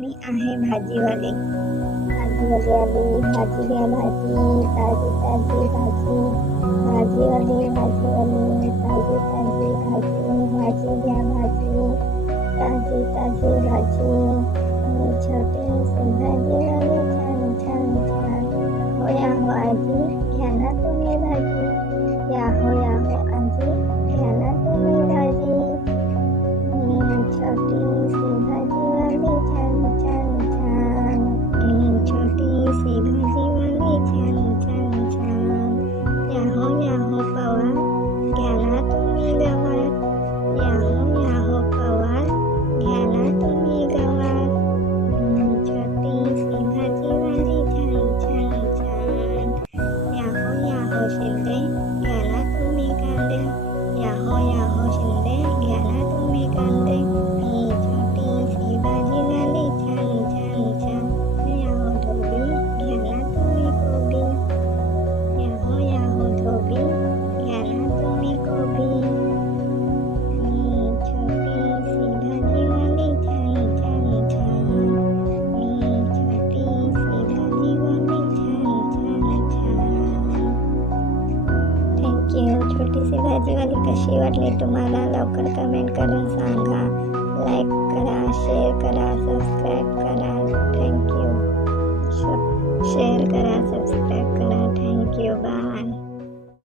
मी आहे भाजीवाली. भाजीवाली आली, भाजी घ्या भाजी, ताजी ताजी भाजी. भाजीवाली भाजीवाली, ताजी ताजी भाजी. भाजी घ्या भाजी, ताजी ताजी भाजी. मी छोटीशी भाजीवाली, छान छान छान. हो या हो आजी, घ्या ना तुम्ही भाजी. या हो आजी, घ्या ना तुम्ही भाजी. मी छोटीशी भाजीवाली, छान छान छान. मी छोटीशी भाजीवाली, छान छान छान. या हो पवार, घ्या ना तुम्ही गवार. या हो पवार, घ्या ना तुम्ही गवार. मी छोटीशी भाजीवाली, छान छान छान. या हो शिंदे, घ्या ना तुम्ही कांदे. या हो शिंदे, घ्या ना तुम्ही कांदे. मी छोटीशी भाजीवाली, छान छान छान. या हो धोबी, घ्या ना तुम्ही कोबी. या हो धोबी, घ्या ना तुम्ही कोबी. मी छोटीशी भाजीवाली, छान छान छान. मी छोटीशी भाजीवाली, छान छान छान. थँक्यू. छोटीशी भाजीवाली कशी वाटली तुम्हाला लवकर कमेंट करून सांगा. लाईक करा, शेअर करा, सबस्क्राईब करा.